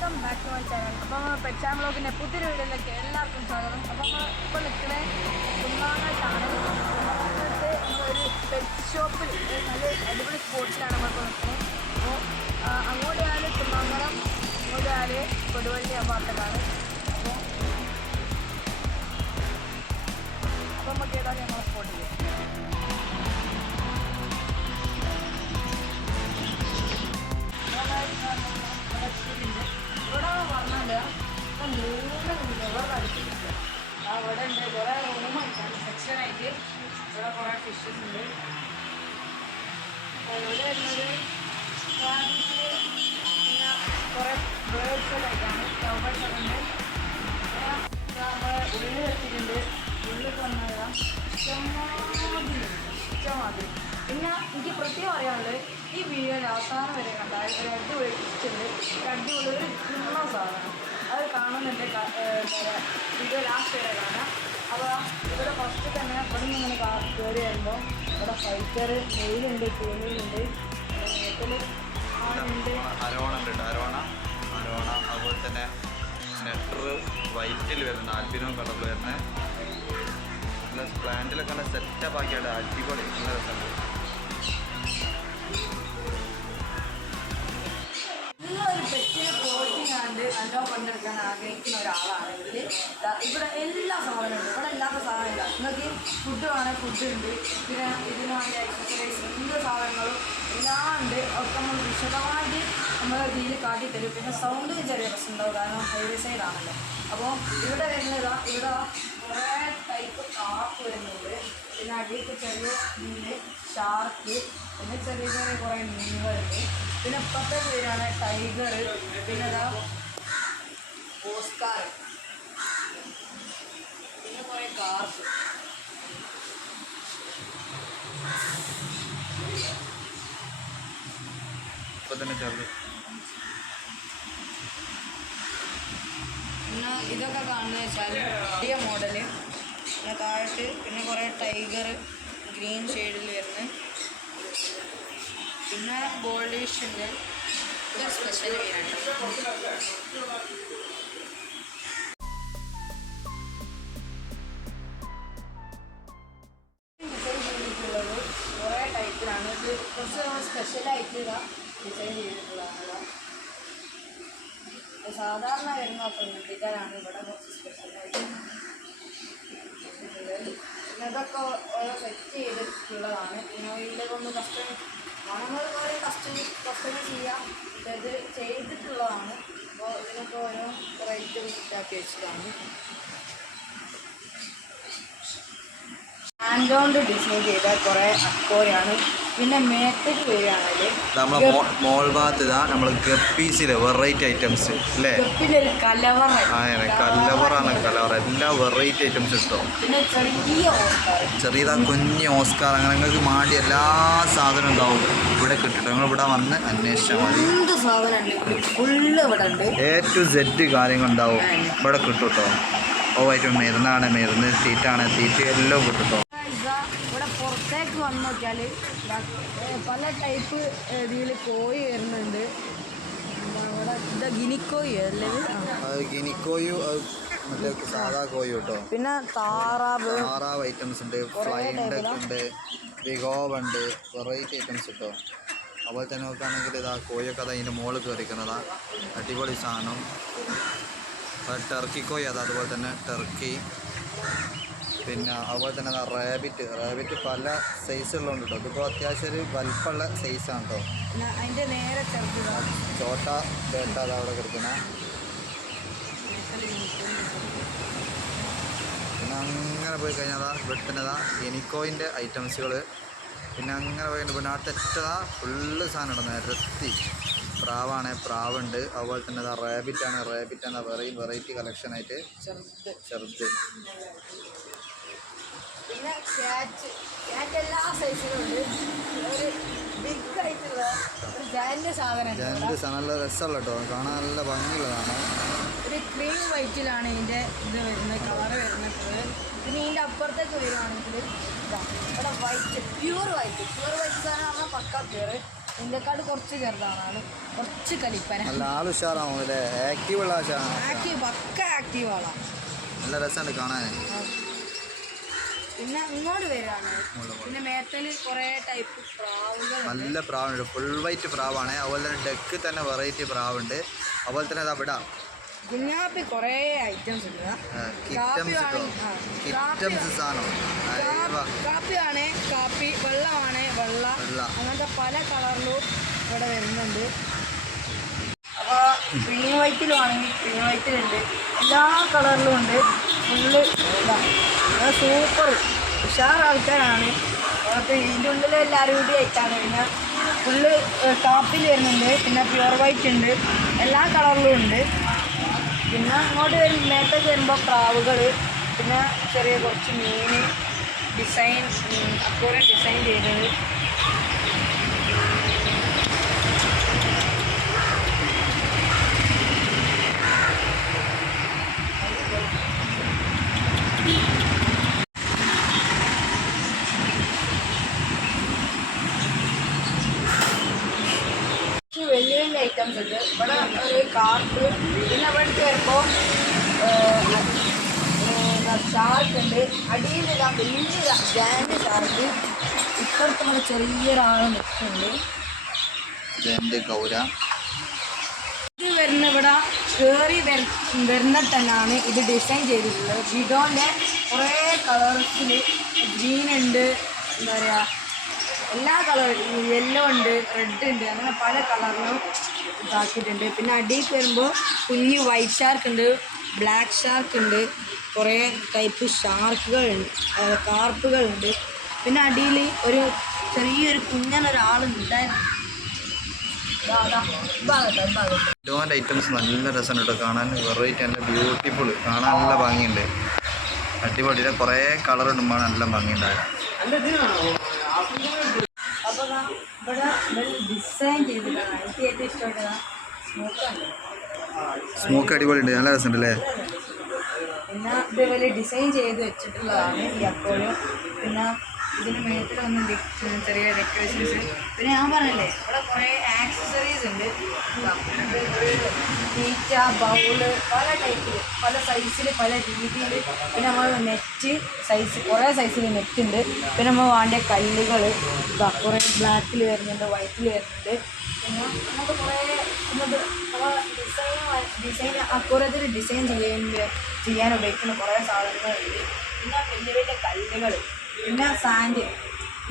Welcome back to my channel. അപ്പോൾ പെറ്റാം ബ്ലോഗിന്റെ പുതിയൊരു വീഡിയോയിലേക്ക് എല്ലാവർക്കും സ്വാഗതം. അപ്പോൾ നമ്മൾ ഇപ്പോൾ നിൽക്കുന്നത് കുന്നാങ്ങാട്ടാണ് കുന്നാങ്ങാട്ട് നമ്മളൊരു പെറ്റ് ഷോപ്പിൽ നല്ല അടിപൊളി സ്പോട്ടിലാണ് നമ്മളിപ്പോൾ നിൽക്കുന്നത് അപ്പോൾ അങ്ങോട്ട് ഞാൻ കുന്നാങ്ങളം ഇങ്ങോട്ട് ഞാൻ കൊടുവള്ളി ആ ഭാഗത്താണ്. അപ്പോൾ അപ്പോൾ നമുക്ക് ഏതായാലും ഞങ്ങളെ സ്പോട്ടിൽ ഇവിടെ പറഞ്ഞാൽ ഇപ്പം മൂന്ന് ലിവർ അടിച്ചിട്ടില്ല അവിടെ ഉണ്ട്. കുറേ റൂമായിട്ടാണ് സെക്ഷനായിട്ട് ഇവിടെ കുറേ ഫിഷസ് ഉണ്ട്. ഇവിടെ വരുന്നത് പിന്നെ കുറേ ലവബേർഡ്സ് ഒക്കെ ഉണ്ട്. നമ്മൾ ഉള്ളിൽ വെച്ചിട്ടുണ്ട്. ഉള്ളിൽ വന്നതാണ് ഇഷ്ടമാതിരി ഇഷ്ടമാതിരി. പിന്നെ എനിക്ക് പ്രത്യേകം അറിയാനുള്ളത് ഈ വീഡിയോയിൽ അവസാനം വരെ കണ്ടാൽ ടിസ്റ്റ് ഉണ്ട് ഒരു അടിപൊളി ഒരു ചുമ്മാ സാധനം അത് കാണുന്നുണ്ട് വീഡിയോ ലാസ്റ്റ് വരെ കാണാം. അപ്പോൾ ഇവിടെ ഫസ്റ്റ് തന്നെ ഇവിടെ നിന്ന് ഇങ്ങനെ കയറി വരുമ്പോൾ ഇവിടെ ഫൈറ്റർ മെയിലുണ്ട് ഫീമെയിലുണ്ട് വീട്ടിൽ ആണുണ്ട് അരോണ അരോണ അതുപോലെ തന്നെ നെറ്റർ വൈറ്റിൽ വരുന്ന ആൽബിനോ കളറിൽ വരുന്ന. നല്ല പ്ലാന്റിലൊക്കെ സെറ്റപ്പ് ആക്കിയാണ് അടിപൊളി നല്ല രസമുണ്ട്. നിങ്ങൾക്ക് ഫുഡ് വേണേൽ ഫുഡ് ഉണ്ട്. പിന്നെ ഇതിന് വേണ്ടി എന്ത് സാധനങ്ങളും എല്ലാം ഉണ്ട്. ഒക്കെ നമ്മൾ വിശദമായിട്ട് നമ്മൾ ഇതിൽ കാട്ടിത്തരും പിന്നെ സൗണ്ട് ചെറിയ പ്രശ്നം ഉണ്ടാവും കാരണം ഹൈവേ സൈഡ് ആണല്ലോ. അപ്പോൾ ഇവിടെ വരുന്നതാ ഇവിടെ കുറേ ടൈപ്പ് കാപ്പ് വരുന്നുണ്ട്. പിന്നെ അടിയിട്ട് ചെറിയ മീന് ഷാർക്ക് പിന്നെ ചെറിയ ചെറിയ കുറേ മീനുകളുണ്ട്. പിന്നെ ഇപ്പോഴത്തെ പേരാണ് ടൈഗർ പിന്നെ ഇതാ ഓസ്കാർ പിന്നെ കുറേ കാർപ്പ് തന്നെ ചേർത്ത്. ഇതൊക്കെ കാണുന്നത് വെച്ചാൽ പുതിയ മോഡൽ പിന്നെ താഴത്ത് പിന്നെ കുറേ ടൈഗർ ഗ്രീൻ ഷെയ്ഡിൽ വരുന്ന പിന്നെ ഗോൾഡിഷ് ഉണ്ട് സ്പെഷ്യൽ മീനാണ് ഓരോ സെറ്റ് ചെയ്തിട്ടുള്ളതാണ്. പിന്നെ കൊണ്ട് കസ്റ്റമർ മണങ്ങൾ പോലെ കസ്റ്റമർ കസ്റ്റമർ ചെയ്യാം. ഇത് ചെയ്തിട്ടുള്ളതാണ്. അപ്പോൾ ഇതിനൊക്കെ ഓരോ റേറ്റ് ഇതാക്കി വെച്ചതാണ് ഹാൻഡ് കൊണ്ട് ഡിസൈൻ ചെയ്ത കുറേ അക്കോറിയാണ് പിന്നെ മേത്തേക്ക് വരികയാണെങ്കിൽ നമ്മളെ മോൾ ഭാഗത്ത് നമ്മൾ ഗപ്പീസിലെ വെറൈറ്റി ഐറ്റംസ് അല്ലേ ഗപ്പിലൊരു കലവറ. അങ്ങനെ കലവറ എല്ലാ വെറൈറ്റി ഐറ്റംസ് കിട്ടും ഓസ്കാർ. ചെറിയതാ കുഞ്ഞ് ഓസ്കാർ. അങ്ങനെ നിങ്ങൾക്ക് മാണ്ടി എല്ലാ സാധനവും ഉണ്ടാവും. ഇവിടെ കിട്ടും നിങ്ങൾ ഇവിടെ വന്ന് അന്വേഷിച്ചാൽ മതി. എ ടു സെഡ് കാര്യങ്ങളുണ്ടാവും ഇവിടെ കിട്ടും കേട്ടോ ഓ ഐറ്റം മരുന്നാണ് മരുന്ന് തീറ്റാണ് തീറ്റ എല്ലാം കിട്ടും കേട്ടോ പുറത്തേക്ക് വന്ന് നോക്കിയാൽ പല ടൈപ്പ് ഇതിൽ കോഴി വരുന്നുണ്ട്. ഇവിടെ? ഇത് ഗിനിക്കോഴി അല്ലേ ഗിനിക്കോയു മറ്റേ സാധാ കോഴി കേട്ടോ. പിന്നെ താറാവ്. താറാവ് ഐറ്റംസ് ഉണ്ട് ഫ്ലൈ ഡക്ക് ഉണ്ട് വിഗോവ് ഉണ്ട് വെറൈറ്റി ഐറ്റംസ് കിട്ടോ. അതുപോലെ തന്നെ നോക്കുകയാണെങ്കിൽ ഇതാ കോഴിയൊക്കെ അതാ അതിന്റെ മുകളിൽ കയറിക്കുന്നതാ അടിപൊളി സാധനം. ടർക്കി കോഴി അതാ അതുപോലെ തന്നെ ടർക്കി പിന്നെ അതുപോലെ തന്നെ അതാ റാബിറ്റ് റാബിറ്റ് പല സൈസുകളുണ്ട് കേട്ടോ. ഇതിപ്പോൾ അത്യാവശ്യം ഒരു വലിപ്പമുള്ള സൈസാണ് കേട്ടോ. ചോട്ട ചേട്ട അതാ അവിടെ കിടക്കുന്ന. അങ്ങനെ പോയി കഴിഞ്ഞാൽ വെട്ടുന്നതാ എനിക്കോയിന്റെ ഐറ്റംസുകൾ പിന്നെ അങ്ങനെ പോയി പിന്നെ ആ തെറ്റതാ ഫുള്ള് സാധനം നിരത്തി. പ്രാവാണ് പ്രാവുണ്ട്. അതുപോലെ തന്നെ അതാ റാബിറ്റാണ്. റാബിറ്റ് എന്ന വെറൈ വെറൈറ്റി കളക്ഷനായിട്ട് ചെറുത്. ചെറുത്. പിന്നെ ക്യാറ്റ്. ക്യാറ്റ് എല്ലാ സൈസിലും ഉണ്ട്. ഒരു ബിഗ് ആയിട്ടുള്ള ഒരു സാധനം ജനറ്റ് സാധനം. നല്ല രസമുള്ള കേട്ടോ. കാണാൻ നല്ല ഭംഗിയുള്ളതാണ്. ഒരു ക്രീം വൈറ്റിലാണ് ഇതിന്റെ ഇത് വരുന്നത് കളറ് വരുന്നത്. പിന്നെ ഇതിന്റെ അപ്പുറത്തേക്ക് വരികയാണെങ്കിൽ ഇതാ ഇവിടെ white pure white pure white സാധനം പറഞ്ഞാൽ പക്ക പ്യൂർ ഇതിനെക്കാട്ട് കുറച്ച് ചെറുതാണ് ആൾ കുറച്ച് കലിപ്പന ആക്റ്റീവ് ആക്റ്റീവ് പക്ക ആക്റ്റീവ് ആളാണ് നല്ല രസമുണ്ട് കാണാൻ. പിന്നെ ഇങ്ങോട്ട് വരികയാണ്. പിന്നെ മേത്തൽ കുറേ ടൈപ്പ് പ്രാവുകൾ നല്ല പ്രാവുണ്ട്. Full white പ്രാവാണ്. അതുപോലെ തന്നെ ഡെക്ക് തന്നെ വെറൈറ്റി പ്രാവുണ്ട്. അതുപോലെ തന്നെ അത് അവിടെ കുഞ്ഞാപ്പി കുറേ ഐറ്റംസ് ഉണ്ട്. കിറ്റംസ് കാപ്പി വെള്ളമാണേ വെള്ള. അങ്ങനത്തെ പല കളറിലും ഇവിടെ വരുന്നുണ്ട്. അപ്പോൾ ക്രീം വൈറ്റിലും ആണെങ്കിൽ ക്രീം വൈറ്റിലുണ്ട് എല്ലാ കളറിലും ഉണ്ട്. ഫുള്ള് ഇതാണ് സൂപ്പർ ഉഷാർ ആൾക്കാരാണ്. അപ്പോൾ ഇതിന്റെ ഉള്ളിൽ എല്ലാവരും കൂടി ആയിട്ടാണ് പിന്നെ ഫുള്ള് കാപ്പിൽ വരുന്നുണ്ട്. പിന്നെ പ്യുവർ വൈറ്റ് ഉണ്ട്. എല്ലാ കളറിലും ഉണ്ട്. പിന്നെ അങ്ങോട്ട് വരും മേത്തേക്ക് വരുമ്പോൾ പ്രാവുകൾ പിന്നെ ചെറിയ കുറച്ച് മീൻ ഡിസൈൻ അക്കൂറെ ഡിസൈൻ ചെയ്തത്. വലിയ ഐറ്റംസ് ഉണ്ട്. ഇവിടെ ഒരു കാർപ്പ് പിന്നെ അവിടെ വരുമ്പോൾ ഷാർക്ക് ഉണ്ട്. അടിയിൽ ഇതാ വലിയ ജാൻഡ് ഷാർക്ക് ഇപ്പുറത്ത് നമ്മൾ ചെറിയൊരാൾ നിൽക്കുന്നുണ്ട് ഇത് വരുന്ന ഇവിടെ കയറി വരുന്ന തന്നെയാണ് ഇത് ഡിസൈൻ ചെയ്തിട്ടുള്ളത്. വിഡോന്റെ കുറേ കളേഴ്സിൽ ഗ്രീൻ ഉണ്ട്. എന്താ പറയുക എല്ലാ കളർ യെല്ലോ ഉണ്ട് റെഡ് ഉണ്ട് അങ്ങനെ പല കളറിലും ഇതാക്കിയിട്ടുണ്ട്. പിന്നെ അടിയിൽ വരുമ്പോൾ കുഞ്ഞ് വൈറ്റ് ഷാർക്ക് ഉണ്ട് ബ്ലാക്ക് ഷാർക്ക് ഉണ്ട് കുറേ ടൈപ്പ് ഷാർക്കുകൾ ഉണ്ട് കാർപ്പുകൾ ഉണ്ട്. പിന്നെ അടിയിൽ ഒരു ചെറിയൊരു ഇതാകട്ടെ ഡോന്റെ ഐറ്റംസ് നല്ല രസമുണ്ട് കേട്ടോ. കാണാൻ വെറൈറ്റി നല്ല ബ്യൂട്ടിഫുൾ കാണാൻ നല്ല ഭംഗിയുണ്ട്. അടിപൊളിയുടെ കുറേ കളർ ഇടുമ്പോൾ നല്ല ഭംഗിയുണ്ടാകും. അപ്പോൾ ഇവിടെ ഇവിടെ ഡിസൈൻ ചെയ്തിട്ടാണ് എനിക്ക് ഏറ്റവും ഇഷ്ടപ്പെട്ടതാ സ്മോക്കാണ് സ്മോക്ക് അടിപൊളി ഉണ്ട് നല്ല രസമുണ്ട് അല്ലേ പിന്നെ ഇതേപോലെ ഡിസൈൻ ചെയ്ത് വെച്ചിട്ടുള്ളതാണ് ഈ അപ്പോഴും പിന്നെ ഇതിന് മേത്തിൽ വന്ന് ചെറിയ ഡെക്കറേഷൻസ് പിന്നെ ഞാൻ പറഞ്ഞില്ലേ ഇവിടെ കുറേ ആക്സസറീസ് ഉണ്ട്. തീറ്റ ബൗൾ പല ടൈപ്പിൽ പല സൈസിൽ പല രീതിയിൽ പിന്നെ നമ്മൾ നെറ്റ് സൈസ് കുറേ സൈസിൽ നെറ്റ് ഉണ്ട്. പിന്നെ നമ്മൾ വേണ്ട കല്ലുകൾ കുറേ ബ്ലാക്കിൽ വരുന്നുണ്ട് വൈറ്റിൽ വരുന്നുണ്ട്. പിന്നെ നമുക്ക് കുറേ ഡിസൈൻ ഡിസൈൻ അക്കൂറത്തിൽ ഡിസൈൻ ചെയ്യാൻ ചെയ്യാൻ ഉപയോഗിക്കുന്ന കുറേ സാധനങ്ങളുണ്ട്. പിന്നെ വലിയ വലിയ കല്ലുകൾ പിന്നെ സാൻഡ്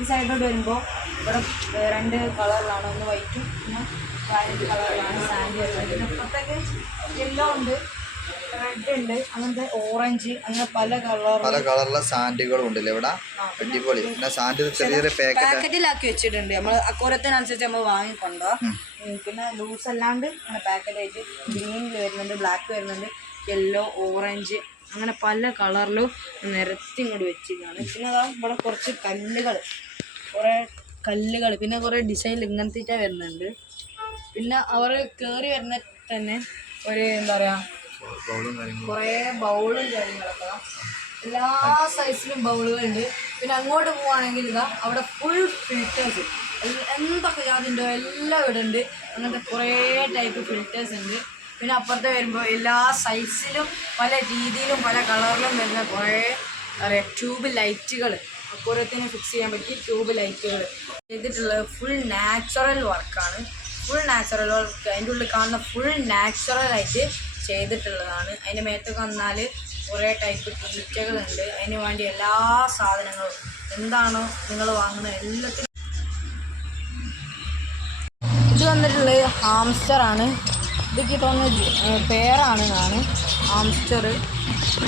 ഈ സൈഡിലോട്ട് വരുമ്പോൾ ഇവിടെ രണ്ട് കളറിലാണ് ഒന്ന് വൈറ്റും പിന്നെ വയലറ്റ് കളറിലാണ് സാൻഡ് വരുന്നത്. പിന്നെ അപ്പുറത്തേക്ക് യെല്ലോ ഉണ്ട് റെഡ് ഉണ്ട് അങ്ങനത്തെ ഓറഞ്ച് അങ്ങനെ പല കളർ പല കളറിലെ സാൻഡുകളും ഉണ്ട് ഇവിടെ? അടിപൊളി. പിന്നെ സാൻഡ് ചെറിയ ചെറിയ പാക്കറ്റ് പാക്കറ്റിലാക്കി വെച്ചിട്ടുണ്ട്. നമ്മൾ അക്കൂരത്തിനനുസരിച്ച് നമ്മൾ വാങ്ങിക്കൊണ്ടോ. പിന്നെ ലൂസ് അല്ലാണ്ട് അങ്ങനെ പാക്കറ്റായിട്ട് ഗ്രീനിൽ വരുന്നുണ്ട് ബ്ലാക്ക് വരുന്നുണ്ട് യെല്ലോ ഓറഞ്ച് അങ്ങനെ പല കളറിലും നിരത്തി ഇങ്ങോട്ട് വെച്ചിരിക്കുകയാണ്. പിന്നെ അതാ ഇവിടെ കുറച്ച് കല്ലുകൾ കുറേ കല്ലുകൾ പിന്നെ കുറേ ഡിസൈൻ ഇങ്ങനത്തെ വരുന്നുണ്ട്. പിന്നെ അവർ കയറി വരുന്ന തന്നെ ഒരു എന്താ പറയാ കുറേ ബൗളും കാര്യങ്ങളൊക്കെ എല്ലാ സൈസിലും ബൗളുകളുണ്ട്. പിന്നെ അങ്ങോട്ട് പോവുകയാണെങ്കിൽ ഇതാ അവിടെ ഫുൾ ഫിൽറ്റേഴ്സ് എന്തൊക്കെ ജാതിണ്ടോ എല്ലാം ഇവിടെ ഉണ്ട് അങ്ങനത്തെ കുറേ ടൈപ്പ് ഫിൽറ്റേഴ്സ് ഉണ്ട്. പിന്നെ അപ്പുറത്ത് വരുമ്പോൾ എല്ലാ സൈസിലും പല രീതിയിലും പല കളറിലും വരുന്ന കുറേ അറിയാം ട്യൂബ് ലൈറ്റുകൾ അപ്പുറത്തിന് ഫിക്സ് ചെയ്യാൻ പറ്റിയ ട്യൂബ് ലൈറ്റുകൾ ചെയ്തിട്ടുള്ളത് ഫുൾ നാച്ചുറൽ വർക്കാണ് ഫുൾ നാച്ചുറൽ വർക്ക് അതിന്റെ ഉള്ളിൽ കാണുന്ന ഫുൾ നാച്ചുറൽ ആയിട്ട് ചെയ്തിട്ടുള്ളതാണ്. അതിന്റെ മേത്തൊക്കെ വന്നാൽ കുറേ ടൈപ്പ് തീറ്റകളുണ്ട് അതിന് വേണ്ടി എല്ലാ സാധനങ്ങളും. എന്താണോ നിങ്ങൾ വാങ്ങുന്നത് എല്ലാത്തിനും. ഇത് വന്നിട്ടുള്ളത് ഹാംസ്റ്റർ ആണ്. ഇതൊക്കെ ഏർ പേരാണ് എന്നാണ് ആംസ്റ്റർ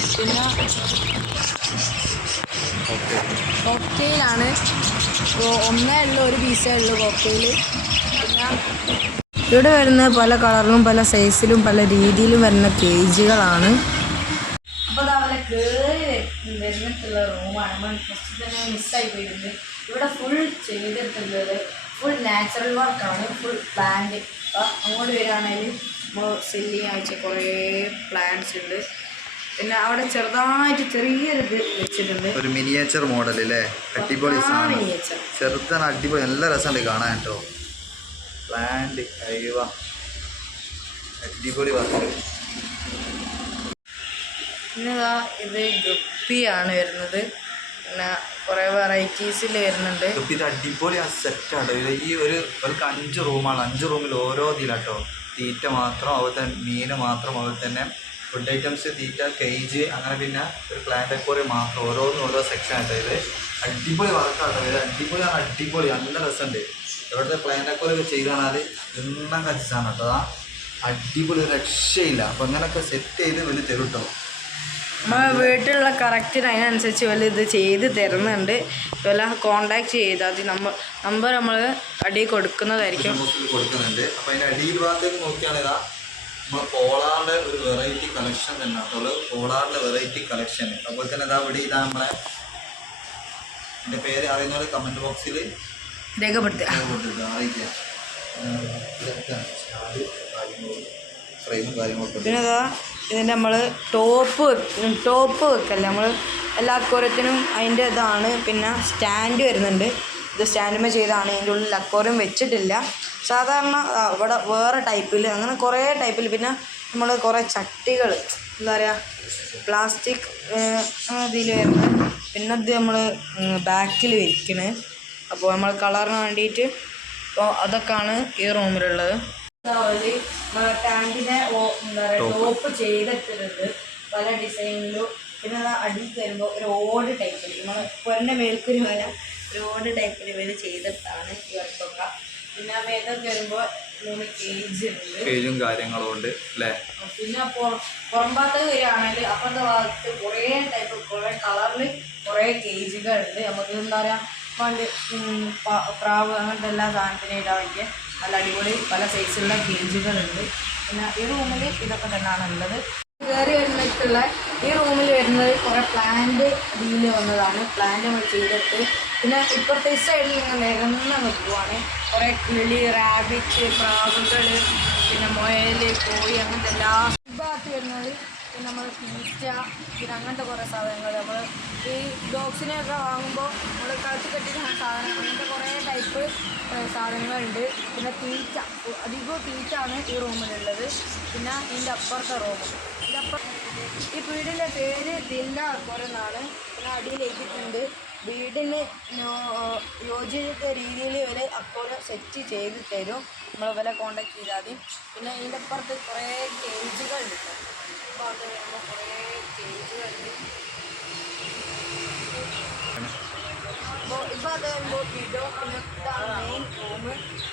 പിന്നെ കോക്കെയിലാണ് ഒന്നേ ഉള്ളൂ ഒരു പീസേ ഉള്ളൂ കോക്ടെയിൽ പിന്നെ ഇവിടെ വരുന്ന പല കളറിലും പല സൈസിലും പല രീതിയിലും വരുന്ന കേജുകളാണ് അപ്പോൾ അതവരെ കയറി വരുന്നിട്ടുള്ള റൂമാണ് നമ്മൾ ഫസ്റ്റ് തന്നെ മിസ്സായി പോയിരുന്നു ഇവിടെ ഫുൾ ചെയ്തിട്ടുള്ളത് ഫുൾ നാച്ചുറൽ വർക്കാണ് ഫുൾ പ്ലാന്റ് അപ്പോൾ അങ്ങോട്ട് വരികയാണെങ്കിൽ ചെയ്യാൻ വെച്ച കുറേ പ്ലാന്റ്സ് ഉണ്ട്. പിന്നെ അവിടെ ചെറുതായിട്ട് ചെറിയൊരു ഇത് വെച്ചിട്ടുണ്ട്. ഒരു മിനിയേച്ചർ മോഡൽ അല്ലേ അടിപൊളി. ചെറുതാണ് അടിപൊളി. നല്ല രസമുണ്ട് കാണാൻ കേട്ടോ. പ്ലാന്റ് അയവ അടിപൊളി വർക്ക് പിന്നെതാ ഇത് ഗപ്പിയാണ് വരുന്നത്. പിന്നെ കുറേ വെറൈറ്റീസിൽ വരുന്നുണ്ട്. ഇത് അടിപൊളി ആ സെറ്റാണ് ഈ ഒരു ഒരു അഞ്ച് റൂമാണ് അഞ്ച് റൂമിൽ ഓരോ ഇതിലാട്ടോ. തീറ്റ മാത്രം അതുപോലെ തന്നെ മീന് മാത്രം അതുപോലെ തന്നെ ഫുഡ് ഐറ്റംസ് തീറ്റ കെയ്ജ് അങ്ങനെ പിന്നെ ഒരു പ്ലാന്റ് അക്വറി മാത്രം. ഓരോന്നും ഓരോ സെക്ഷൻ ആയിട്ട് ഇത് അടിപൊളി വർക്കാട്ടോ ഇത് അടിപൊളി ആണ് അടിപൊളി. നല്ല രസമുണ്ട്. ഇവിടുത്തെ പ്ലാന്റ് അക്വറി ഒക്കെ ചെയ്ത് കാണാൽ എണ്ണം കച്ചാണ് കേട്ടോ. അടിപൊളി രക്ഷയില്ല. അപ്പോൾ അങ്ങനെയൊക്കെ സെറ്റ് ചെയ്ത് വലിയ തരും കേട്ടോ നമ്മളെ വീട്ടിലുള്ള കറക്റ്റിന് അതിനനുസരിച്ച് ഇവൽ ഇത് ചെയ്ത് തരുന്നുണ്ട്. ഇവല കോണ്ടാക്ട് ചെയ്താൽ മതി. നമ്പർ നമ്പർ നമ്മൾ അടി കൊടുക്കുന്നതായിരിക്കും. കൊടുക്കുന്നുണ്ട്. അപ്പോൾ അതിന്റെ അടിയിൽ ഭാഗത്തേക്ക് നോക്കിയാണെങ്കിൽ പോളാറിന്റെ ഒരു വെറൈറ്റി കളക്ഷൻ തന്നെ. അപ്പോൾ പോളാറിന്റെ വെറൈറ്റി കളക്ഷൻ അതുപോലെ തന്നെ ഇതാ ഇവിടെ ഇതാ നമ്മളെ എന്റെ പേര് അറിയുന്നവർ കമന്റ് ബോക്സിൽ രേഖപ്പെടുത്തുക. അറിയിക്കുക. കാര്യങ്ങളും ഫ്രെയിമും കാര്യങ്ങളൊക്കെ. പിന്നെ ഇതിന്റെ നമ്മൾ ടോപ്പ് ടോപ്പ് വെക്കല്ലേ? നമ്മൾ എല്ലാ അക്കോരത്തിനും അതിന്റെ ഇതാണ്. പിന്നെ സ്റ്റാൻഡ് വരുന്നുണ്ട്. ഇത് സ്റ്റാൻഡുമേ ചെയ്താണ്. ഇതിന്റെ ഉള്ളിൽ അക്കോരം വെച്ചിട്ടില്ല. സാധാരണ ഇവിടെ വേറെ ടൈപ്പിൽ അങ്ങനെ കുറേ ടൈപ്പിൽ പിന്നെ നമ്മൾ കുറേ ചട്ടികൾ എന്താ പറയുക പ്ലാസ്റ്റിക് ഇതിൽ വരുന്നത്. പിന്നെ ഇത് നമ്മൾ ബാക്കിൽ വയ്ക്കണേ അപ്പോൾ നമ്മൾ കളറിന് വേണ്ടിയിട്ട് അപ്പോൾ അതൊക്കെയാണ് ഈ റൂമിലുള്ളത് ടാങ്കിനെ എന്താ പറയുക ടോപ്പ് ചെയ്തിട്ടുണ്ട് പല ഡിസൈനിലും. പിന്നെ അടിയിൽ വരുമ്പോൾ ഒരു ഓട് ടൈപ്പിൽ നമ്മൾ പൊരന്റെ മേൽക്കൊരു വല ഒരു ഓട് ടൈപ്പിൽ ഇവർ ചെയ്തിട്ടാണ് ഈ വർക്കൊക്കെ പിന്നെ മേത്തൊക്കെ വരുമ്പോൾ മൂന്ന് കേജ് ഉണ്ട്. കേജും കാര്യങ്ങളും ഉണ്ട് അല്ലേ? പിന്നെ പുറം ഭാഗത്ത് വരികയാണെങ്കിൽ അപ്പുറത്തെ ഭാഗത്ത് കുറേ ടൈപ്പ് കുറേ കളറിൽ കുറേ കേജുകളുണ്ട് നമുക്ക് എന്താ പറയുക പണ്ട് പ്രാവ് അങ്ങനത്തെ എല്ലാ സാധനത്തിനും ഇടാൻ പറ്റിയ നല്ല അടിപൊളി പല സൈസിലുള്ള കേജുകളുണ്ട് പിന്നെ ഈ റൂമിൽ ഇതൊക്കെ തന്നെയാണ് ഉള്ളത്. കയറി വരുന്നിട്ടുള്ള ഈ റൂമിൽ വരുന്നത് കുറേ പ്ലാന്റ് ഡീൽ വന്നതാണ്. പ്ലാന്റ് നമ്മൾ ചെയ്തിട്ട് പിന്നെ ഇപ്പുറത്തെ സൈഡിൽ നിന്ന് നിരന്ന് നിൽക്കുവാണ് കുറേ കിളി റാബിറ്റ് പ്രാവുകൾ പിന്നെ മുയൽ കോഴി അങ്ങനത്തെ എല്ലാ ഭാഗത്ത് വരുന്നത് പിന്നെ നമ്മൾ തീറ്റ പിന്നെ അങ്ങനത്തെ കുറേ സാധനങ്ങൾ നമ്മൾ ഈ ഡോഗ്സിനെയൊക്കെ വാങ്ങുമ്പോൾ നമ്മൾ കഴിച്ചു കെട്ടി സാധനം അങ്ങനത്തെ കുറേ ടൈപ്പ് സാധനങ്ങളുണ്ട്. പിന്നെ തീറ്റ. അധികവും തീറ്റ ആണ് ഈ റൂമിലുള്ളത്. പിന്നെ ഇതിന്റെ അപ്പുറത്തെ റൂം. ഇതിന്റെ അപ്പുറം ഈ വീടിന്റെ പേര് ദില്ല അക്വറെന്നാണ് പിന്നെ അടിയിലേക്കിട്ടുണ്ട്. വീടിന് യോജിച്ച രീതിയിൽ ഇവർ അക്കൗണ്ട് സെറ്റ് ചെയ്ത് തരും. നമ്മൾ ഇവരെ കോണ്ടാക്ട് ചെയ്താൽ മതി. പിന്നെ ഇതിന്റെ അപ്പുറത്ത് കുറേ കേജുകളുണ്ട് അപ്പോൾ അത് വരുമ്പോൾ കുറേ കേജുകളുണ്ട് അപ്പോൾ ഇപ്പോൾ അത് വരുമ്പോൾ വിഡോ പിന്നെ മെയിൻ റൂം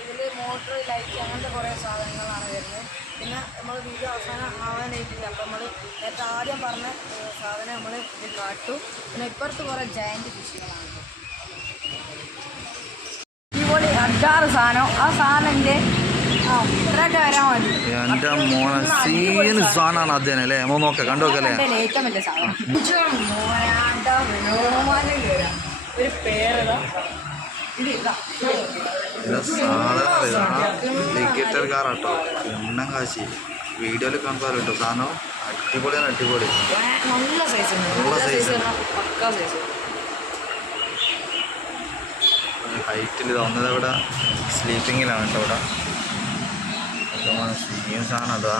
ഇതിൽ മോട്ടർ ലൈറ്റ് അങ്ങനത്തെ കുറേ സാധനങ്ങളാണ് വരുന്നത്. പിന്നെ നമ്മൾ വീഡിയോ അവസാനം ആവാനായിട്ടില്ല. അപ്പം നമ്മൾ നേരത്തെ ആദ്യം പറഞ്ഞ സാധനം നമ്മൾ ഇത് കാട്ടു. പിന്നെ ഇപ്പുറത്ത് കുറേ ജയന്റ് ഫിഷുകളാണ് ഇതുപോലെ അഞ്ചാറ് സാധനം. ആ മോനെ സീന് സാധനമാണ് അല്ലേ? നമ്മൾ നോക്കാം എന്റെ ഏറ്റവും വലിയ സാധനം. മോനാണ്ട ഒരു പേരതാ? ഇത് ഇതാ ഇത് സാധനം ഇതാണ് ടിക്കറ്റ് കാറാട്ടോ എണ്ണം കാശി. വീഡിയോയിൽ കാണുമ്പോൾ കേട്ടോ സാധനം അടിപൊളിയാണ് അടിപൊളി. നല്ല സൈസ് നല്ല സൈസ് ഹൈറ്റിൽ തോന്നുന്നത് ഇവിടെ സ്ലീപ്പിങ്ങിലാണ് കേട്ടോ ഇവിടെ. സീൻ സാധനം അതാ.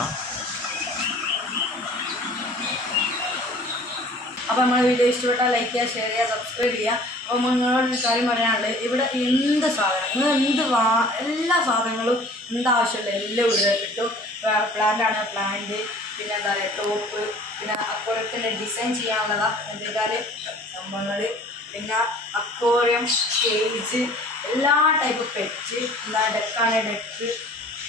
അപ്പോൾ നമ്മൾ വീഡിയോ ഇഷ്ടപ്പെട്ടാൽ ലൈക്ക് ചെയ്യുക ഷെയർ ചെയ്യുക സബ്സ്ക്രൈബ് ചെയ്യുക. അപ്പോൾ നിങ്ങളോട് കാര്യം പറയാനുള്ളത്. ഇവിടെ എന്ത് സാധനം നിങ്ങൾ എന്ത് വാ എല്ലാ സാധനങ്ങളും എന്താവശ്യമുള്ള എല്ലാം ഇവിടെ കിട്ടും. പ്ലാന്റാണ് പ്ലാന്റ് പിന്നെ എന്താ പറയുക ടോപ്പ് പിന്നെ അക്വോറിയത്തിന്റെ ഡിസൈൻ ചെയ്യാനുള്ളതാ. എന്തെച്ചാൽ സംഭവങ്ങൾ. പിന്നെ അക്വോറിയം സ്റ്റേജ് എല്ലാ ടൈപ്പ് പെറ്റ് എന്താ ഡെക്കാണ് ഡെക്ക്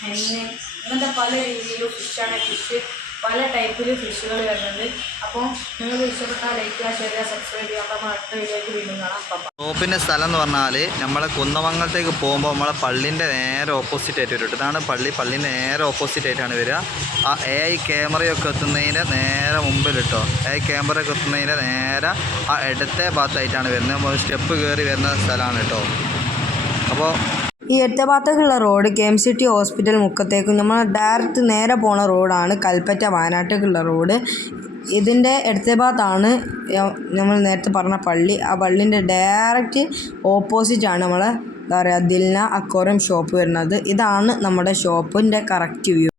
ഹെന്ന് പല രീതിയിലും ഫിഷാണ് ഫിഷ് പല ടൈപ്പിൽ ഫിഷുകൾ വരുന്നുണ്ട്. അപ്പോൾ നിങ്ങൾ ഇഷ്ടപ്പെട്ടാൽ ലൈക്ക് ചെയ്യുക ഷെയർ ചെയ്യുക സബ്സ്ക്രൈബ് ചെയ്യുക. അപ്പോൾ നമ്മൾ അടുത്ത വീഡിയോയ്ക്ക് വീണ്ടും കാണാം. ടോപ്പിന്റെ സ്ഥലം എന്ന് പറഞ്ഞാൽ നമ്മളെ കുന്നമംഗലത്തേക്ക് പോകുമ്പോൾ നമ്മളെ പള്ളിന്റെ നേരെ ഓപ്പോസിറ്റ് ആയിട്ട് വരും ഇതാണ് പള്ളി. പള്ളിന്റെ നേരെ ഓപ്പോസിറ്റ് ആയിട്ടാണ് വരിക. ആ എ ഐ ക്യാമറയൊക്കെ എത്തുന്നതിന്റെ നേരെ മുമ്പിൽ കേട്ടോ എ ഐ ക്യാമറയൊക്കെ എത്തുന്നതിന്റെ നേരെ ആ ഇടത്തെ ഭാഗത്തായിട്ടാണ് വരുന്നത്. സ്റ്റെപ്പ് കയറി വരുന്ന സ്ഥലമാണ് കേട്ടോ അപ്പോൾ ഈ എട്ടപാത്തക്കുള്ള road K M C T hospital മുക്കത്തേക്കും നമ്മൾ ഡയറക്റ്റ് നേരെ പോണ റോഡാണ് കൽപ്പറ്റ വയനാട്ടേക്കുള്ള റോഡ്. ഇതിന്റെ ഇടത്തെ ഭാഗത്താണ് നമ്മൾ നേരത്തെ പറഞ്ഞ പള്ളി. ആ പള്ളിന്റെ ഡയറക്റ്റ് ഓപ്പോസിറ്റാണ് നമ്മൾ എന്താ പറയുക ദിൽന അക്വോറിയം ഷോപ്പ് വരുന്നത്. ഇതാണ് നമ്മുടെ ഷോപ്പിന്റെ കറക്റ്റ് വ്യൂ